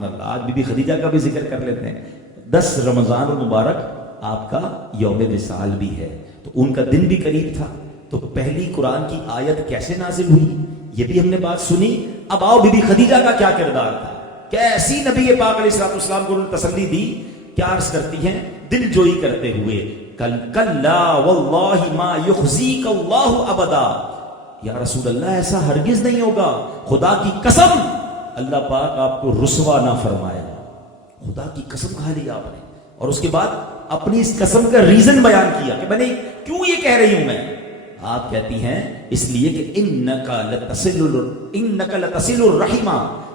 اللہ آج be be Khadija کا بھی ذکر کر لیتے ہیں۔ 10 رمضان المبارک آپ کا یوم وصال بھی ہے، تو ان کا دن بھی قریب تھا، تو پہلی قرآن کی آیت کیسے نازل ہوئی یہ بھی ہم نے بات سنی۔ اب آؤ بی بی خدیجہ کا کیا کردار تھا، کیسی نبی پاک علیہ الصلوۃ والسلام کو انہوں نے تسلی دی، کیا عرض کرتی ہیں دل جوئی کرتے ہوئے، کلا واللہ ما یخزیک اللہ ابدا، یا رسول اللہ ایسا ہرگز نہیں ہوگا، خدا کی قسم اللہ پاک آپ کو رسوا نہ فرمائے گا۔ خدا کی قسم کہا لیا آپ نے، اور اس کے بعد اپنی اس قسم کا ریزن بیان کیا کہ میں نے کیوں یہ کہہ رہی ہوں۔ میں آپ کہتی ہیں اس لیے کہ انک لتصل الرحم،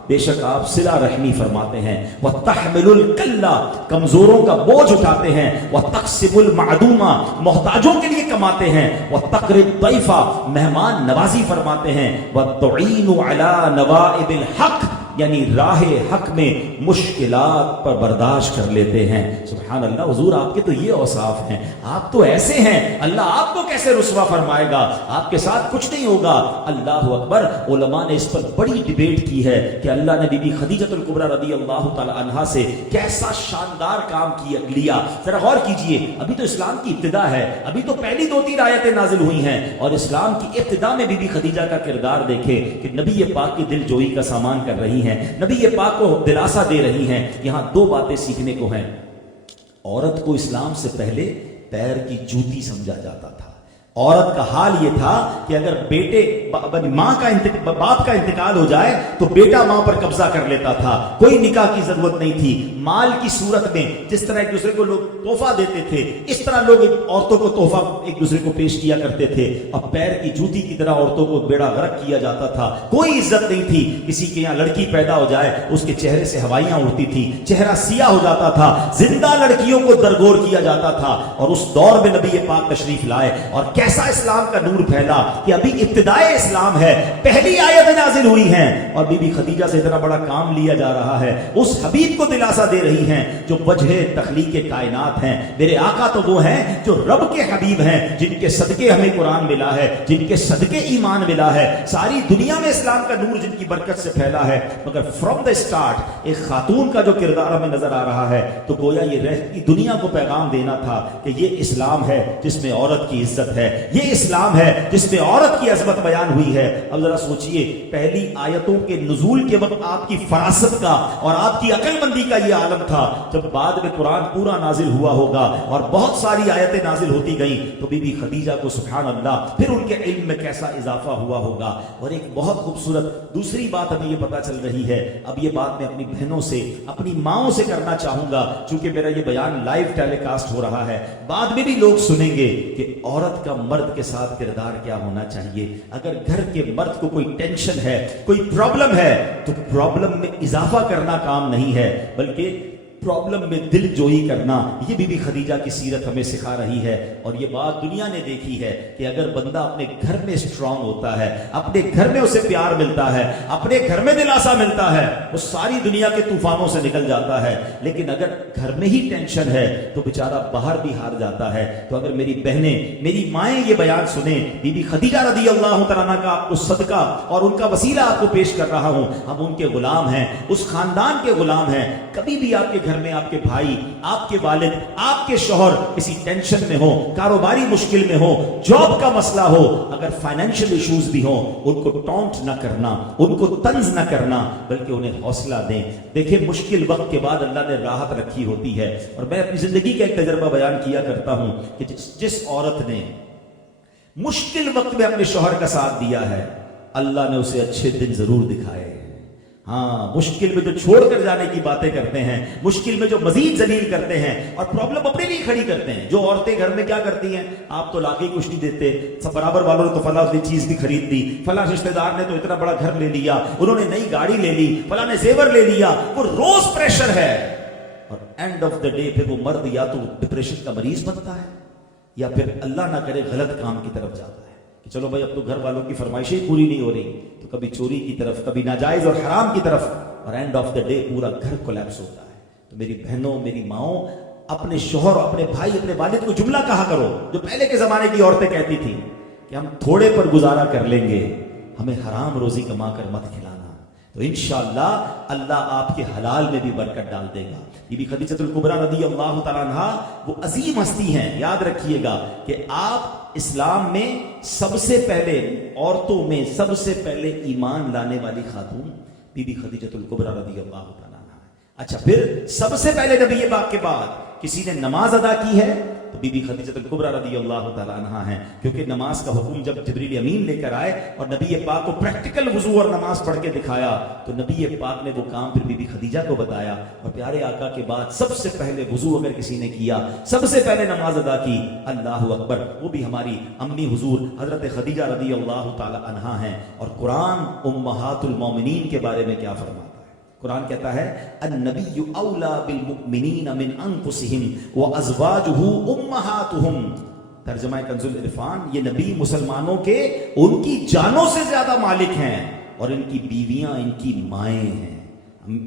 بے شک آپ صلہ رحمی فرماتے ہیں، وتحمل الکلہ، کمزوروں کا بوجھ اٹھاتے ہیں، وتکسب المعدوم، محتاجوں کے لیے کماتے ہیں، وتقری الضیف، مہمان نوازی فرماتے ہیں، وتعین علی نوائب الحق، یعنی راہ حق میں مشکلات پر برداشت کر لیتے ہیں۔ سبحان اللہ، حضور آپ کے تو یہ اوصاف ہیں، آپ تو ایسے ہیں، اللہ آپ کو کیسے رسوا فرمائے گا، آپ کے ساتھ کچھ نہیں ہوگا۔ اللہ اکبر۔ علماء نے اس پر بڑی ڈیبیٹ کی ہے کہ اللہ نے بی بی خدیجہ الکبریٰ رضی اللہ تعالی عنہا سے کیسا شاندار کام لیا۔ ذرا غور کیجئے، ابھی تو اسلام کی ابتدا ہے، ابھی تو پہلی 2-3 آیتیں نازل ہوئی ہیں، اور اسلام کی ابتدا میں بی بی خدیجہ کا کردار دیکھے کہ نبی پاک کی دل جوئی کا سامان کر رہی ہیں، نبی پاک کو دلاسا دے رہی ہیں۔ یہاں 2 باتیں سیکھنے کو ہیں۔ عورت کو اسلام سے پہلے پیر کی جوتی سمجھا جاتا تھا۔ عورت کا حال یہ تھا کہ اگر بیٹے باپ کا انتقال ہو جائے تو بیٹا ماں پر قبضہ کر لیتا تھا، کوئی نکاح کی ضرورت نہیں تھی۔ مال کی صورت میں جس طرح ایک دوسرے کو لوگ تحفہ دیتے تھے، اس طرح لوگ عورتوں کو تحفہ ایک دوسرے کو پیش کیا کرتے تھے، اور پیر کی جوتی کی طرح عورتوں کو بیڑا غرق کیا جاتا تھا۔ کوئی عزت نہیں تھی۔ کسی کے یہاں لڑکی پیدا ہو جائے اس کے چہرے سے ہوائیاں اڑتی تھی، چہرہ سیاہ ہو جاتا تھا، زندہ لڑکیوں کو درگور کیا جاتا تھا۔ اور اس دور میں نبی پاک تشریف لائے، اور کیسا اسلام کا نور پھیلا کہ ابھی ابتدائے اسلام ہے، پہلی آیت نازل ہوئی ہیں، اور بی بی خدیجہ سے اتنا بڑا کام لیا جا رہا ہے۔ اس حبیب کو دلاسا دے رہی ہیں جو وجہ تخلیق کائنات ہیں۔ میرے آقا تو وہ ہیں جو رب کے حبیب ہیں، جن کے صدقے ہمیں قرآن ملا ہے، جن کے صدقے ایمان ملا ہے، ساری دنیا میں اسلام کا نور جن کی برکت سے پھیلا ہے۔ مگر فرام دا اسٹارٹ ایک خاتون کا جو کردار ہمیں نظر آ رہا ہے، تو گویا یہ رہتی دنیا کو پیغام دینا تھا کہ یہ اسلام ہے جس میں عورت کی عزت ہے، یہ اسلام ہے جس میں عورت کی عظمت بیان ہوئی ہے۔ اب ذرا سوچئے، پہلی آیتوں کے نزول کے وقت آپ کی فراست کا اور آپ کی عقل مندی کا یہ عالم تھا، جب بعد میں قرآن پورا نازل ہوا ہوگا اور بہت ساری آیتیں نازل ہوتی گئیں تو بی بی خدیجہ کو سبحان اللہ پھر ان کے علم میں کیسا اضافہ ہوا ہوگا۔ اور ایک بہت خوبصورت دوسری بات ہمیں یہ پتہ چل رہی ہے، اب یہ بات میں اپنی بہنوں سے، اپنی ماؤں سے کرنا چاہوں گا، چونکہ میرا یہ بیان لائیو ٹیلی کاسٹ ہو رہا ہے، بعد میں بھی لوگ سنیں گے کہ عورت کا مرد کے ساتھ کردار کیا ہونا چاہیے۔ اگر گھر کے مرد کو کوئی ٹینشن ہے، کوئی پرابلم ہے، تو پرابلم میں اضافہ کرنا کام نہیں ہے، بلکہ پرابلم میں دل جوئی کرنا، یہ بی بی خدیجہ کی سیرت ہمیں سکھا رہی ہے۔ اور یہ بات دنیا نے دیکھی ہے کہ اگر بندہ اپنے گھر میں اسٹرانگ ہوتا ہے، اپنے گھر میں اسے پیار ملتا ہے، اپنے گھر میں دلاسا ملتا ہے، وہ ساری دنیا کے طوفانوں سے نکل جاتا ہے۔ لیکن اگر گھر میں ہی ٹینشن ہے تو بیچارہ باہر بھی ہار جاتا ہے۔ تو اگر میری بہنیں، میری مائیں یہ بیان سنیں، بی بی خدیجہ رضی اللہ تعالیٰ عنہ کا آپ کو صدقہ اور ان کا وسیلہ آپ کو پیش کر رہا ہوں، ہم ان کے غلام ہیں، اس خاندان کے غلام ہیں۔ کبھی بھی آپ کے گھر میں آپ کے بھائی، آپ کے والد، آپ کے شوہر کسی ٹینشن میں ہو، کاروباری مشکل میں ہو، جاب کا مسئلہ ہو، اگر فائنینشیل ایشوز بھی ہوں، ان کو ٹونٹ نہ کرنا، ان کو طنز نہ کرنا، بلکہ انہیں حوصلہ دیں۔ دیکھیں مشکل وقت کے بعد اللہ نے راحت رکھی ہوتی ہے، اور میں اپنی زندگی کا ایک تجربہ بیان کیا کرتا ہوں کہ جس عورت نے مشکل وقت میں اپنے شوہر کا ساتھ دیا ہے، اللہ نے اسے اچھے دن ضرور دکھائے۔ ہاں، مشکل میں جو چھوڑ کر جانے کی باتیں کرتے ہیں، مشکل میں جو مزید ذلیل کرتے ہیں اور پرابلم اپنے لیے کھڑی کرتے ہیں، جو عورتیں گھر میں کیا کرتی ہیں، آپ تو لاکھ ہی کچھ نہیں دیتے، سب برابر والوں نے تو فلاں چیز بھی خرید دی، فلاں رشتہ دار نے تو اتنا بڑا گھر لے لیا، انہوں نے نئی گاڑی لے لی، فلاں نے زیور لے لیا، وہ روز پریشر ہے۔ اور اینڈ آف دا ڈے پھر وہ مرد یا تو ڈپریشن کا مریض بنتا ہے، یا پھر اللہ نہ کرے غلط کام کی طرف جاتا ہے کہ چلو بھائی اب تو گھر والوں کی فرمائشیں پوری نہیں ہو رہی، تو کبھی چوری کی طرف، کبھی ناجائز اور حرام کی طرف، اور اینڈ آف دا ڈے پورا گھر کولیپس ہوتا ہے۔ تو میری بہنوں، میری ماؤں، اپنے شوہر، اپنے بھائی، اپنے والد کو جملہ کہا کرو جو پہلے کے زمانے کی عورتیں کہتی تھیں کہ ہم تھوڑے پر گزارا کر لیں گے، ہمیں حرام روزی کما کر مت کھلانا۔ تو انشاءاللہ اللہ آپ کے حلال میں بھی برکت ڈال دے گا۔ بی بی خدیجہ الکبریٰ رضی اللہ تعالیٰ عنہا وہ عظیم ہستی ہیں، یاد رکھیے گا کہ آپ اسلام میں سب سے پہلے، عورتوں میں سب سے پہلے ایمان لانے والی خاتون بی بی خدیجہ الکبریٰ رضی اللہ تعالیٰ عنہا ہے۔ اچھا، پھر سب سے پہلے نبی پاک کے بعد کسی نے نماز ادا کی ہے تو بی بی خدیجہ الکبریٰ رضی اللہ تعالیٰ عنہا ہیں، کیونکہ نماز کا حکم جب جبریل امین لے کر آئے اور نبی پاک کو پریکٹیکل وضو اور نماز پڑھ کے دکھایا تو نبی پاک نے وہ کام پھر بی بی خدیجہ کو بتایا، اور پیارے آقا کے بعد سب سے پہلے وضو اگر کسی نے کیا، سب سے پہلے نماز ادا کی، اللہ اکبر، وہ بھی ہماری امی حضور حضرت خدیجہ رضی اللہ تعالیٰ عنہا ہیں۔ اور قرآن امہات المومنین کے بارے میں کیا فرماتا ہے؟ قرآن کہتا ہے النبی اولا بالمؤمنین من انفسہم وازواجہ امہاتہم۔ ترجمہ کنز العرفان، یہ نبی مسلمانوں کے ان کی جانوں سے زیادہ مالک ہیں اور ان کی بیویاں ان کی مائیں ہیں۔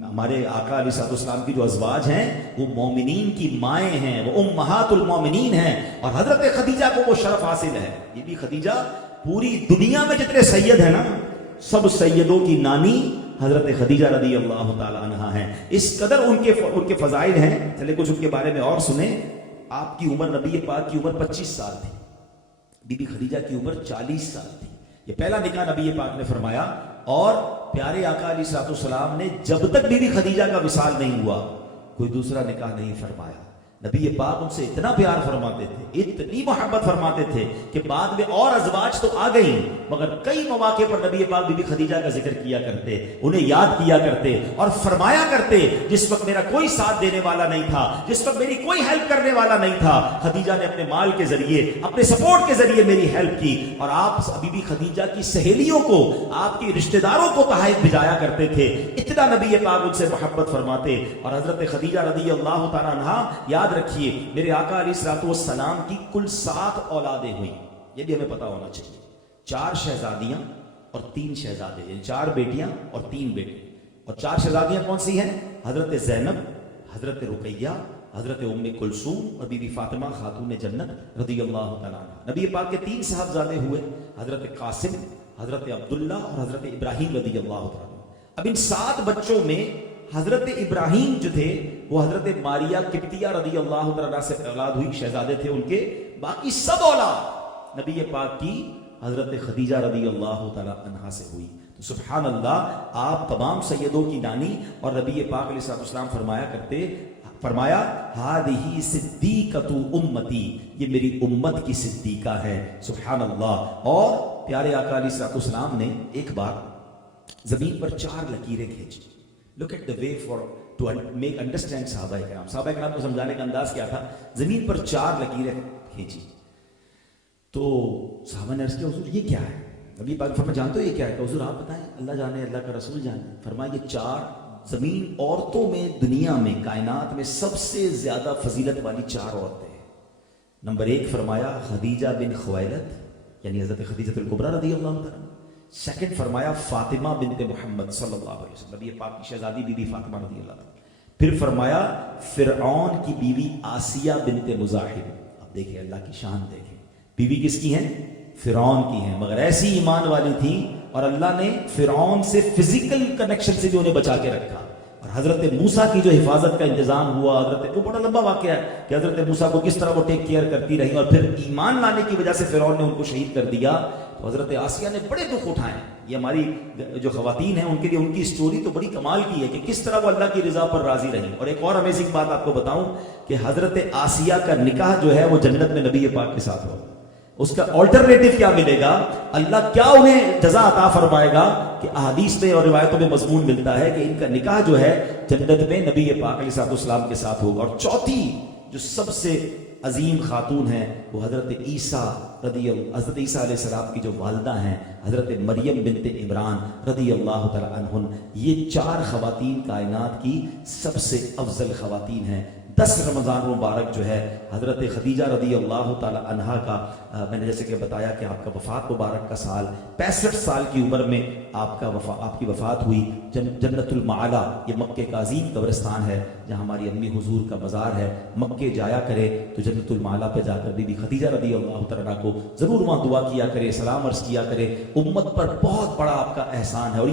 ہمارے آقا علیہ السلام کی جو ازواج ہیں وہ مومنین کی مائیں ہیں، وہ امہات المومنین ہیں، اور حضرت خدیجہ کو وہ شرف حاصل ہے۔ یہ بھی خدیجہ پوری دنیا میں جتنے سید ہیں نا، سب سیدوں کی نانی حضرت خدیجہ رضی اللہ تعالی عنہا ہیں۔ اس قدر ان کے فضائل ہیں، چلے کچھ ان کے بارے میں اور سنیں۔ آپ کی عمر، نبی پاک کی عمر 25 سال تھی، بی بی خدیجہ کی عمر 40 سال تھی۔ یہ پہلا نکاح نبی پاک نے فرمایا، اور پیارے آقا علیہ السلام نے جب تک بی بی خدیجہ کا وصال نہیں ہوا کوئی دوسرا نکاح نہیں فرمایا۔ نبی پاک ان سے اتنا پیار فرماتے تھے، اتنی محبت فرماتے تھے کہ بعد میں اور ازواج تو آ گئیں، مگر کئی مواقع پر نبی پاک بی بی خدیجہ کا ذکر کیا کرتے، انہیں یاد کیا کرتے اور فرمایا کرتے، جس وقت میرا کوئی ساتھ دینے والا نہیں تھا، جس وقت میری کوئی ہیلپ کرنے والا نہیں تھا، خدیجہ نے اپنے مال کے ذریعے، اپنے سپورٹ کے ذریعے میری ہیلپ کی۔ اور آپ بی بی خدیجہ کی سہیلیوں کو، آپ کی رشتہ داروں کو تحائف بھجایا کرتے تھے، اتنا نبی پاک ان سے محبت فرماتے۔ اور حضرت خدیجہ رضی اللہ تعالیٰ عنہا، یاد رکھیے میرے آقا علیہ السلام کی کل 7 اولادیں ہوئیں، یہ بھی ہمیں پتا ہونا چاہیے۔ 4 شہزادیاں اور 3 شہزادے، یعنی 4 بیٹیاں اور 3 بیٹے۔ اور 4 شہزادیاں کون سی ہیں؟ حضرت زینب، حضرت رقیہ، حضرت ام کلثوم اور بی بی فاطمہ خاتون جنت رضی اللہ تعالیٰ عنہ۔ نبی پاک کے 3 صاحبزادے ہوئے، حضرت قاسم، حضرت عبداللہ اور حضرت ابراہیم رضی اللہ تعالیٰ عنہ۔ اب ان 7 بچوں میں حضرت ابراہیم جو تھے وہ حضرت ماریہ قبطیہ رضی اللہ تعالیٰ سے اولاد ہوئی، شہزادے تھے ان کے، باقی سب اولاد نبی پاک کی حضرت خدیجہ رضی اللہ تعالیٰ عنہا سے ہوئی۔ تو سبحان اللہ، آپ تمام سیدوں کی نانی، اور نبی پاک علیہ السلام فرمایا ہذہ صدیقۃ امتی، یہ میری امت کی صدیقہ ہے۔ سبحان اللہ۔ اور پیارے آقا علیہ السلام نے ایک بار زمین پر 4 لکیریں کھینچی۔ Look at the way to make understand صحابہ کرام۔ صحابہ کرام کو سمجھانے کا انداز کیا تھا؟ زمین پر 4 لکیریں کھینچی تو صحابہ نے عرض کیا حضور یہ کیا ہے؟ نبی پاک فرمایا جانتے ہو یہ کیا ہے؟ کہ حضور آپ بتائیں، اللہ جانے، اللہ کا رسول جانے۔ فرمایا یہ 4 زمین عورتوں میں، دنیا میں، کائنات میں سب سے زیادہ فضیلت والی 4 عورتیں ہیں۔ نمبر 1 فرمایا خدیجہ بن خویلد، یعنی حضرت خدیجہ الکبریٰ رضی اللہ عنہا۔ سیکنڈ فرمایا فاطمہ بنت محمد صلی اللہ علیہ وسلم، نبی پاک کی شہزادی بی بی فاطمہ رضی اللہ عنہ۔ پھر فرمایا فرعون کی بیوی آسیہ بنت مزاحم۔ اب دیکھیں اللہ کی شان، دیکھیں بیوی کس کی ہیں؟ فرعون کی ہیں، مگر ایسی ایمان والی تھی اور اللہ نے فرعون سے فزیکل کنیکشن سے بھی انہیں بچا کے رکھا۔ اور حضرت موسیٰ کی جو حفاظت کا انتظام ہوا، حضرت وہ بڑا لمبا واقعہ ہے کہ حضرت موسیٰ کو کس طرح وہ ٹیک کیئر کرتی رہی، اور پھر ایمان لانے کی وجہ سے فرعون نے ان کو شہید کر دیا۔ تو حضرت آسیہ نے بڑے دکھ اٹھائے۔ یہ ہماری جو خواتین ہیں ان کے لیے ان کی سٹوری تو بڑی کمال کی ہے کہ کس طرح وہ اللہ کی رضا پر راضی رہیں۔ اور ایک اور امیزنگ بات آپ کو بتاؤں کہ حضرت آسیہ کا نکاح جو ہے وہ جنت میں نبی پاک کے ساتھ ہوا۔ اس کا آلٹرنیٹو کیا ملے گا، اللہ کیا انہیں جزا عطا فرمائے گا، کہ احادیث میں اور روایتوں میں مضمون ملتا ہے کہ ان کا نکاح جو ہے جنت میں نبی پاک علیہ السلام کے ساتھ ہوگا۔ اور چوتھی جو سب سے عظیم خاتون ہیں وہ حضرت عیسیٰ علیہ السلام کی جو والدہ ہیں حضرت مریم بنت عمران رضی اللہ تعالیٰ عنہن۔ یہ 4 خواتین کائنات کی سب سے افضل خواتین ہیں۔ 10 رمضان مبارک جو ہے حضرت خدیجہ رضی اللہ تعالی عنہا کا، میں نے جیسے کہ بتایا کہ آپ کا وفات مبارک کا سال 65 سال کی عمر میں آپ کی وفات ہوئی۔ جنت المعلا، یہ مکے کا عظیم قبرستان ہے جہاں ہماری امی حضور کا مزار ہے۔ مکے جایا کرے تو جنت المعلا پہ جا کر بی بی خدیجہ رضی اللہ تعالیٰ کو ضرور وہاں دعا کیا کرے، سلام عرض کیا کرے۔ امت پر بہت بڑا آپ کا احسان ہے۔ اور